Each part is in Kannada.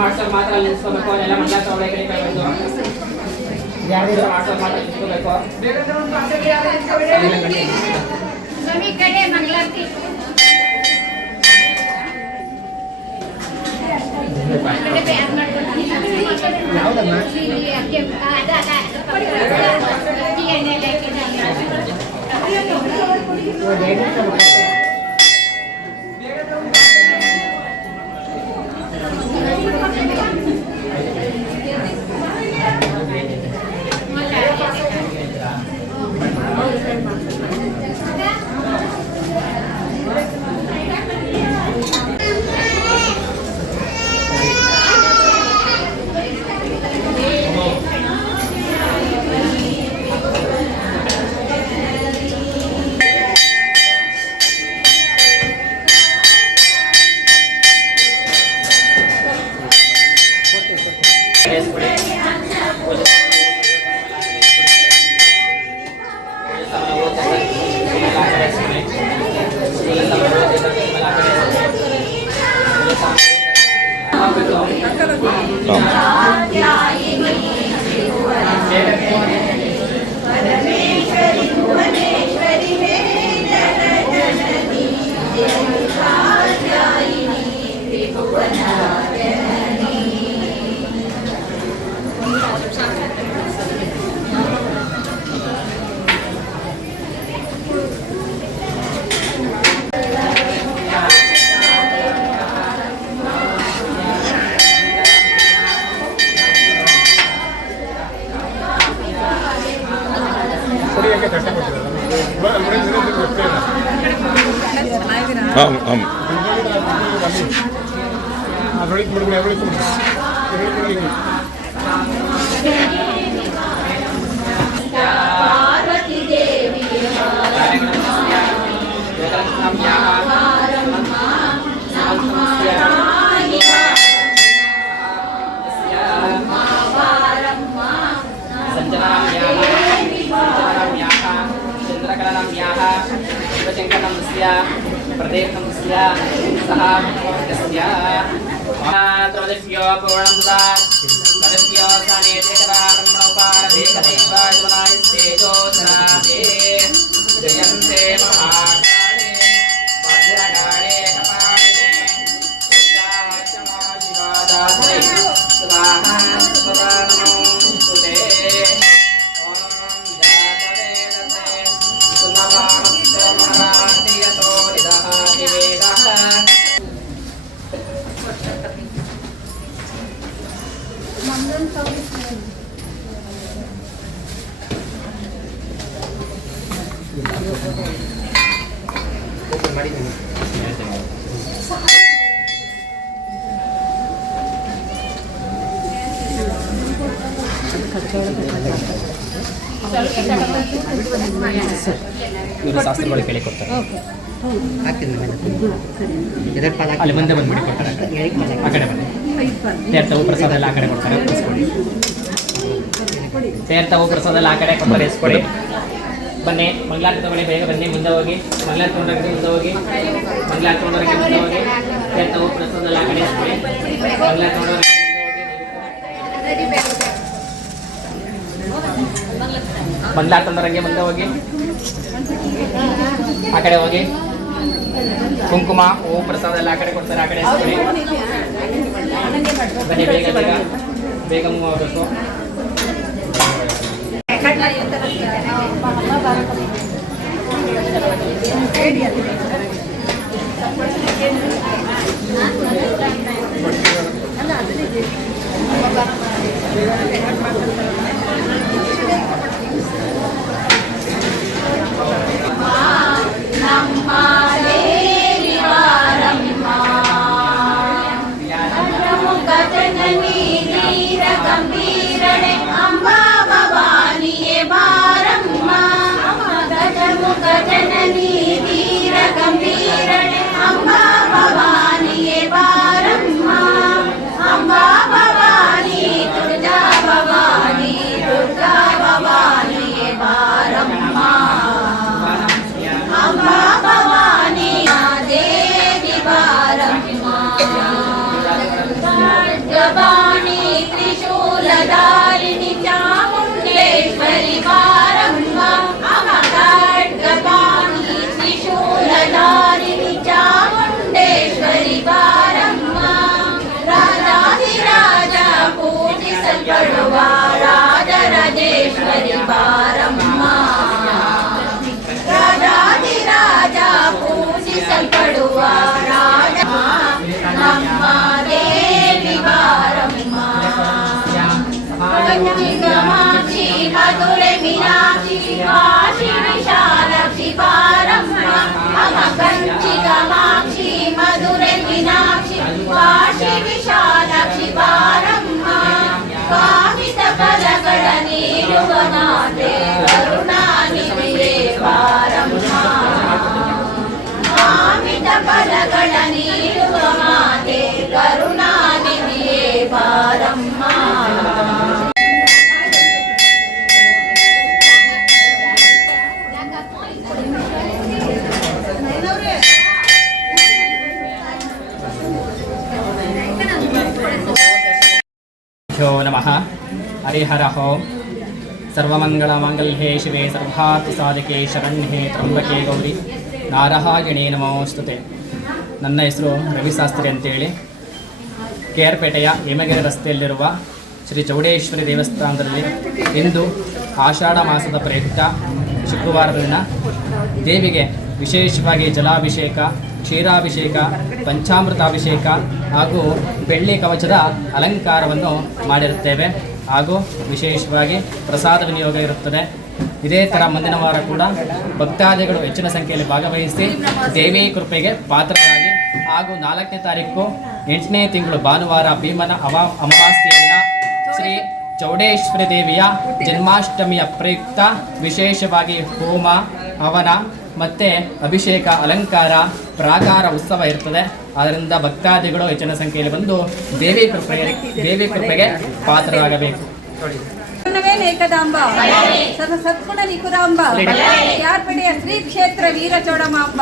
ಮಾಡ್ಸೋಕೆ ಮಾತ್ರ ಅಲ್ಲಿ ನಿಲ್ಸ್ಕೋಬೇಕು. ಎಲ್ಲ ಮಂಗಳಾರತಿ ಒಳಗೆ ಕಡಿಬೇಕು. ಯಾರು ಮಾಡ್ಸೋಕೆ ಮಾತ್ರ ನಿಲ್ಸ್ಕೋಬೇಕು. ಸ್ವಾಮಿ ಕಡೆ ಮಂಗಳಾರತಿ ಇವರು ಶಾಸ್ತ್ರಗಳು ಕೇಳಿಕೊಡ್ತಾರೆ. ಅಲ್ಲಿ ಮುಂದೆ ಬಂದು ಮಾಡಿಕೊಡ್ತಾರೆ. ಆ ಕಡೆ ಬನ್ನಿ. ತೀರ್ಥವು ಪ್ರಸಾದ ಎಲ್ಲ ಆ ಕಡೆ ಕೊಡ್ತಾರೆ. ತೀರ್ಥವು ಪ್ರಸಾದ ಎಲ್ಲ ಆ ಕಡೆ ಕೊಡ್ತಾರೆ. ಇಸ್ಕೊಡಿ. ಬನ್ನಿ. ಮಂಗಳಾರತಿ ತಗೊಳ್ಳಿ. ಬೇಗ ಬನ್ನಿ. ಮುಂದೆ ಹೋಗಿ. ಮಂಗಳಾರತಿ ತೊಗೊಂಡ್ರೆ ಮುಂದೆ ಹೋಗಿ. ಮಂಗಳಾರತಿ ತೊಗೊಂಡ್ರೆ ಮುಂದೆ ಹೋಗಿ. ತೀರ್ಥವು ಪ್ರಸಾದ ಎಲ್ಲ ಆ ಕಡೆ ಇಸ್ಕೊಡಿ. ಮಂಗಳಾರತಿ ತೊಗೊಂಡ್ರೆ ಮಂಗಳಾರತಿ ತೊಗೊಂಡ್ರಂಗೆ ಮುಂದೆ ಹೋಗಿ. ಆ ಕಡೆ ಹೋಗಿ. ಕುಂಕುಮ ಹೂ ಪ್ರಸಾದ ಎಲ್ಲ ಆ ಕಡೆ ಕೊಡ್ತಾರೆ. ಆ ಕಡೆ ಇಸ್ಕೊಡಿ. ಬನ್ನಿ. ಬೇಗ ಬೇಗ ಬೇಗ ಮೂವ್ ಆಗಬೇಕು. ಗಜಮುಖ ಜನನಿ ವೀರ ಗಂಭೀರಣೆ ಅಂಬಾ ಭವಾನಿ त्रिशूलधारिणि चामुण्डेश्वरि बारम्म अमखड्गपाणि त्रिशूलधारिणि चामुण्डेश्वरि बारम्म राजाधिराज पूजिसल्पडुव राजराजेश्वरि बारम्म राजाधिराज पूजिसल्पडुव राज ನಮ್ಮ ದೇವಿ ಬಾರಮ್ಮ ಕಂಚಿಗಮಾಕ್ಷಿ ಮಧುರೆ ಮೀನಾಕ್ಷಿ ಕಾಶಿ ವಿಶಾಲಾಕ್ಷಿ ಬಾರಮ್ಮ ಅಮ್ಮ ಕಂಚಿಗಮಾಕ್ಷಿ ಮಧುರೆ ಮೀನಾಕ್ಷಿ ಕಾಶಿ ವಿಶಾಲಾಕ್ಷಿ ಬಾರಮ್ಮ ಕಾಮಿತ ಫಲಗಳ ನೀಡುವ ಮಾತೆ ಕರುಣಾನಿಧಿಯೇ ಬಾರಮ್ಮ ಕಾಮಿತ ಫಲಗಳ ನೀಡುವ ಮಾತೆ ಕರುಣಾನಿಧಿಯೇ ಬಾರಮ್ಮ ಭ್ಯೋ ನಮಃ ಹರಿಹರಃ ಸರ್ವಮಂಗಳಮಾಂಗಲ್ಯೇ ಶಿವೆ ಸರ್ವಾರ್ಥಸಾಧಕೆ ಶರಣ್ಯೆ ತ್ರ್ಯಂಬಕೆ ಗೌರಿ ನಾರಾಯಣೇ ನಮೋಸ್ತುತೆ. ನನ್ನ ಹೆಸರು ರವಿಶಾಸ್ತ್ರಿ ಅಂತೇಳಿ KR ಪೇಟೆಯ ಹೇಮಗಿರಿ ರಸ್ತೆಯಲ್ಲಿರುವ ಶ್ರೀ ಚೌಡೇಶ್ವರಿ ದೇವಸ್ಥಾನದಲ್ಲಿ ಇಂದು ಆಷಾಢ ಮಾಸದ ಪ್ರಯುಕ್ತ ಶುಕ್ರವಾರದ ದಿನ ದೇವಿಗೆ ವಿಶೇಷವಾಗಿ ಜಲಾಭಿಷೇಕ, ಕ್ಷೀರಾಭಿಷೇಕ, ಪಂಚಾಮೃತಾಭಿಷೇಕ ಹಾಗೂ ಬೆಳ್ಳಿ ಕವಚದ ಅಲಂಕಾರವನ್ನು ಮಾಡಿರುತ್ತೇವೆ. ಹಾಗೂ ವಿಶೇಷವಾಗಿ ಪ್ರಸಾದ ವಿನಿಯೋಗ ಇರುತ್ತದೆ. ಇದೇ ಥರ ಮುಂದಿನ ವಾರ ಕೂಡ ಭಕ್ತಾದಿಗಳು ಹೆಚ್ಚಿನ ಸಂಖ್ಯೆಯಲ್ಲಿ ಭಾಗವಹಿಸಿ ದೇವಿ ಕೃಪೆಗೆ ಪಾತ್ರರಾಗಿ ಹಾಗೂ 4ನೇ ತಾರೀಕು 8ನೇ ತಿಂಗಳು ಭಾನುವಾರ ಭೀಮನ ಅಮಾವಾಸ್ಯೆಯ ದಿನ ಶ್ರೀ ಚೌಡೇಶ್ವರಿ ದೇವಿಯ ಜನ್ಮಾಷ್ಟಮಿಯ ಪ್ರಯುಕ್ತ ವಿಶೇಷವಾಗಿ ಹೋಮ, ಹವನ ಮತ್ತು ಅಭಿಷೇಕ, ಅಲಂಕಾರ, ಪ್ರಾಕಾರ ಉತ್ಸವ ಇರ್ತದೆ. ಆದ್ದರಿಂದ ಭಕ್ತಾದಿಗಳು ಹೆಚ್ಚಿನ ಸಂಖ್ಯೆಯಲ್ಲಿ ಬಂದು ದೇವಿ ಕೃಪೆಗೆ ಪಾತ್ರರಾಗಬೇಕು. ಏಕದಾಂಬ ಸತ್ಗುಣ ನಿಕುರಾಂಬ ಯಾರ್ಪಡೆಯ ಶ್ರೀ ಕ್ಷೇತ್ರ ವೀರಚೋಡಮಾಂಬ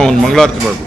ಒಂದು ಮಂಗಳಾರತಿ ಮಾಡ್ಬಿಡಿ.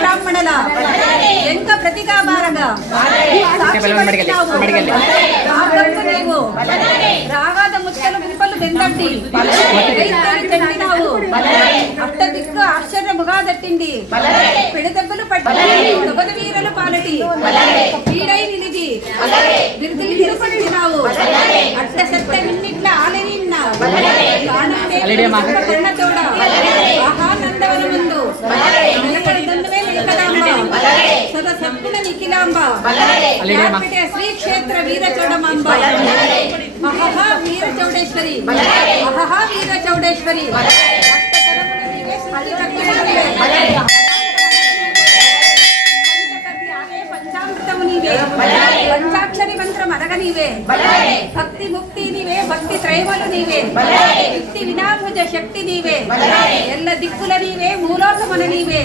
బ్రాహ్మణుల ఎంక ప్రతిగా బారగా రాగాద ముచ్చలు విపలు దెందండి అట్ట దిక్కు ఆశ్చర్యముగా దట్టింది పిడదెబ్బలు పట్టి దొగద వీరలు పాలటి వీడై నిలిది బిరుదులు తిరుపడినావు అట్ట సత్త నిన్నిట్ల ఆలనిన్నా కన్నతోడ ఆహానందవన ముందు నిలకడ దండమే నిలకదాంబ సద సత్తుల నిఖిల ఏకదాంబ యార్పేటెಯ ಶ್ರೀ ಕ್ಷೇತ್ರ ವೀರಚೌಡಮಾಂಬ ಅಹಹ ವೀರ ಚೌಡೇಶ್ವರಿ ಅಹಹ ವೀರ ಚೌಡೇಶ್ವರಿ పంచామృతము నీవే పంచాక్షరి మంత్ర మరగ నీవే భక్తి ముక్తి నీవే భక్తి త్రైవలు నీవే యుక్తి వినాభుజ శక్తి నీవే ఎల్ల దిక్కుల నీవే మూలోకమన నీవే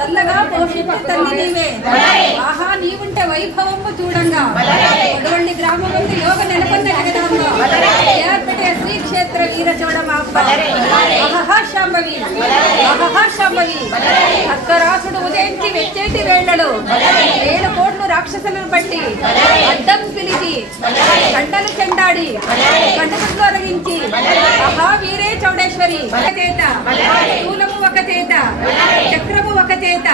చల్లగా పోషించే తల్లి నీవే ఆహా నీవుంటే వైభవము చూడంగా కొడవళ్ళి గ్రామమందు యోగ నెలకొన్న జగదాంబ ఏర్పడే శ్రీ క్షేత్ర వీరచౌడమాంబ అహహ శాంభవి అహహ శాంభవి అక్కరాసుడు ఉదయించి వెచ్చేటి వేళ్లలో 7 కోట్లు రాక్షసులను బట్టి అడ్డం పిలిచి కండలు చెండాడి కండలు తొలగించి అహా వీరే చౌడేశ్వరి ఒక చేత స్థూలము ఒక చేత చక్రము ఒక చేత